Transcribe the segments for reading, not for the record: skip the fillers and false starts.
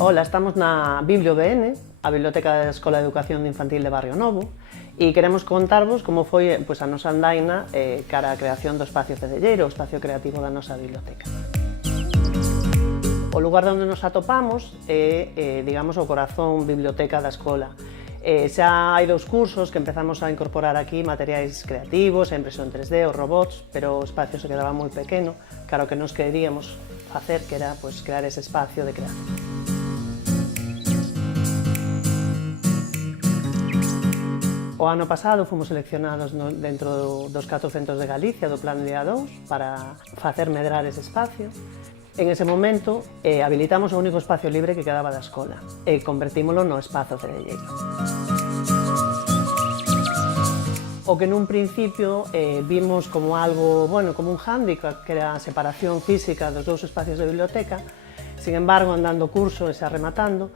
Ola, estamos na Biblio BN, a Biblioteca da Escola de Educación Infantil de Barrio Novo, e queremos contarvos como foi a nosa andaina cara a creación do espacio cedelleiro, o espacio creativo da nosa biblioteca. O lugar onde nos atopamos é, digamos, o corazón biblioteca da escola. Xa hai 2 cursos que empezamos a incorporar aquí materiais creativos, a impresión 3D, os robots, pero o espacio se quedaba moi pequeno, claro que nos queríamos facer, que era crear ese espacio de creación. O ano pasado fomos seleccionados dentro dos 4 centros de Galicia do Plan de A2 para facer medrar ese espacio. En ese momento habilitamos o único espacio libre que quedaba da escola e convertímolo no espazo cedelleiro. O que nun principio vimos como algo, como un hándicap, que era a separación física dos 2 espacios de biblioteca, sin embargo, andando o curso e xa rematando,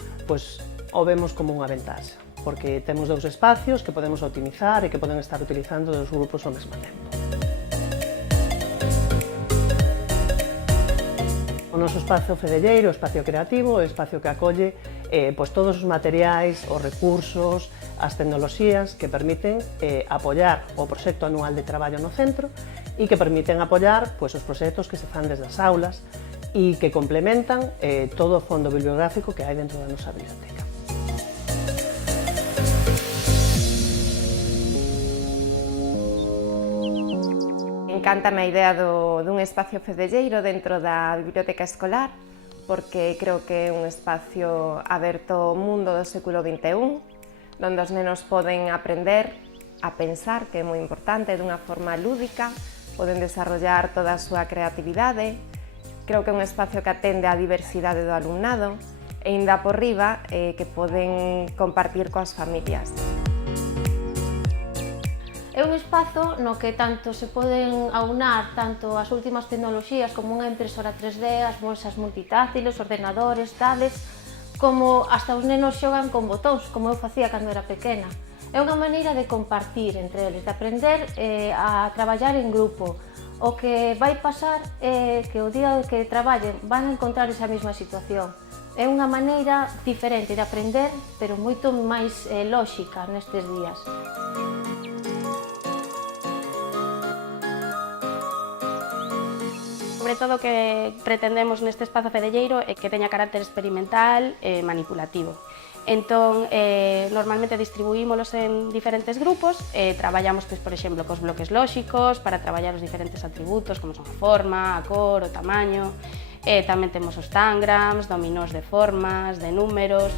o vemos como unha ventaxa, porque temos 2 espacios que podemos optimizar e que poden estar utilizando 2 grupos ao mesmo tempo. O noso espacio cedelleiro, o espacio creativo, é o espacio que acolle todos os materiais, os recursos, as tecnoloxías que permiten apoiar o proxecto anual de traballo no centro e que permiten apoiar os proxectos que se fan desde as aulas e que complementan todo o fondo bibliográfico que hai dentro da nosa biblioteca. Encántame a idea dun espacio cedelleiro dentro da biblioteca escolar, porque creo que é un espacio aberto ao mundo do século XXI, onde os nenos poden aprender a pensar, que é moi importante, dunha forma lúdica, poden desarrollar toda a súa creatividade. Creo que é un espacio que atende á diversidade do alumnado e ainda por riba que poden compartir coas familias. É un espazo no que tanto se poden aunar tanto as últimas tecnoloxías como unha impresora 3D, as bolsas multitáctiles, ordenadores, tablets, como hasta os nenos xogan con botóns, como eu facía cando era pequena. É unha maneira de compartir entre eles, de aprender a traballar en grupo. O que vai pasar é que o día que traballen van a encontrar esa mesma situación. É unha maneira diferente de aprender, pero moito máis lóxica nestes días. Sobre todo o que pretendemos neste espazo cedelleiro é que teña carácter experimental e manipulativo. Entón, normalmente distribuímolos en diferentes grupos e traballamos, por exemplo, cos bloques lóxicos para traballar os diferentes atributos como son a forma, a cor, o tamaño. Tamén temos os tangrams, dominós de formas, de números.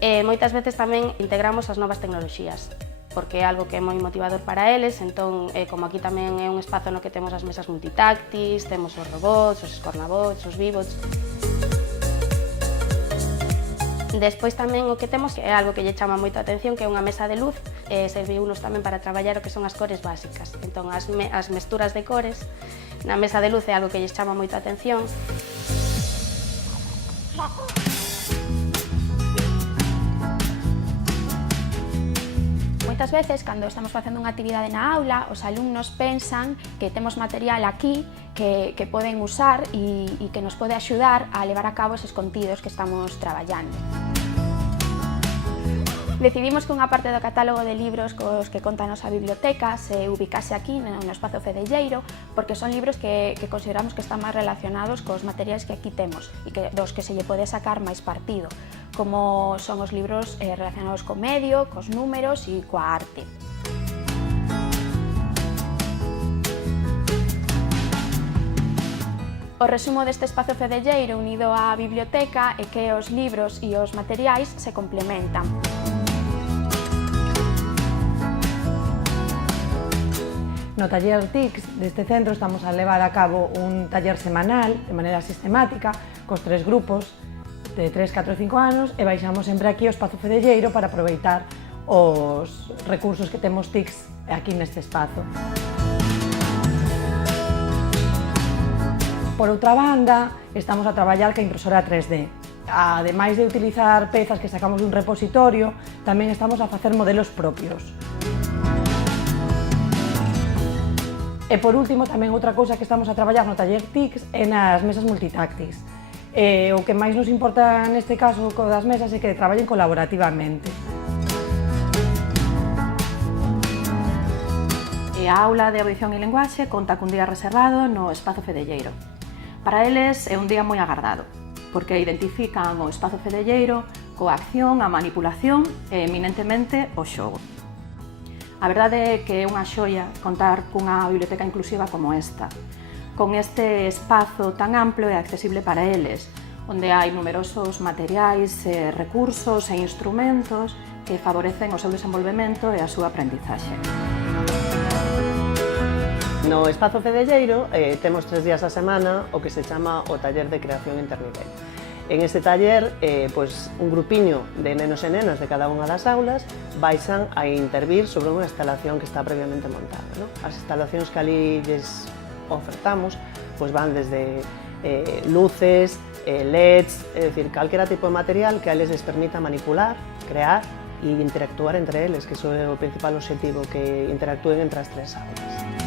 Moitas veces tamén integramos as novas tecnoloxías, porque é algo que é moi motivador para eles, entón, como aquí tamén é un espazo no que temos as mesas multitáctiles, temos os robots, os scornabots, os vibots. Despois tamén o que temos é algo que lle chama moito a atención, que é unha mesa de luz, serviunos tamén para traballar o que son as cores básicas. Entón, as mesturas de cores na mesa de luz é algo que lle chama moito a atención. Moitas veces, cando estamos facendo unha actividade na aula, os alumnos pensan que temos material aquí que poden usar e que nos pode axudar a levar a cabo eses contidos que estamos traballando. Decidimos que unha parte do catálogo de libros cos que conta a nosa biblioteca se ubicase aquí no espazo cedelleiro, porque son libros que consideramos que están máis relacionados cos materiais que aquí temos e dos que se lle pode sacar máis partido, como son os libros relacionados co medio, cos números e coa arte. O resumo deste espazo cedelleiro unido á biblioteca é que os libros e os materiais se complementan. No taller TICS deste centro estamos a levar a cabo un taller semanal de maneira sistemática cos 3 grupos de 3, 4 e 5 anos e baixamos sempre aquí ao espazo cedelleiro para aproveitar os recursos que temos TICS aquí neste espazo. Por outra banda, estamos a traballar ca impresora 3D. Ademais de utilizar pezas que sacamos dun repositorio, tamén estamos a facer modelos propios. E por último, tamén outra cousa que estamos a traballar no taller TICS é nas mesas multitáctiles. O que máis nos importa neste caso das mesas é que traballen colaborativamente. A aula de audición e linguaxe conta cun día reservado no Espazo Fedelleiro. Para eles é un día moi agardado, porque identifican o Espazo Fedelleiro coa acción, a manipulación e eminentemente o xogo. A verdade é que é unha xoia contar cunha biblioteca inclusiva como esta, con este espazo tan amplo e accesible para eles, onde hai numerosos materiais, recursos e instrumentos que favorecen o seu desenvolvemento e a súa aprendizaxe. No Espazo Fedelleiro temos 3 días a semana o que se chama o taller de creación internivel. En este taller, un grupiño de nenos e nenas de cada unha das aulas baixan a intervir sobre unha instalación que está previamente montada. As instalacións que ali lles ofertamos van desde luces, LEDs, é dicir, calquera tipo de material que a eles les permita manipular, crear e interactuar entre eles, que iso é o principal obxectivo, que interactúen entre as 3 aulas.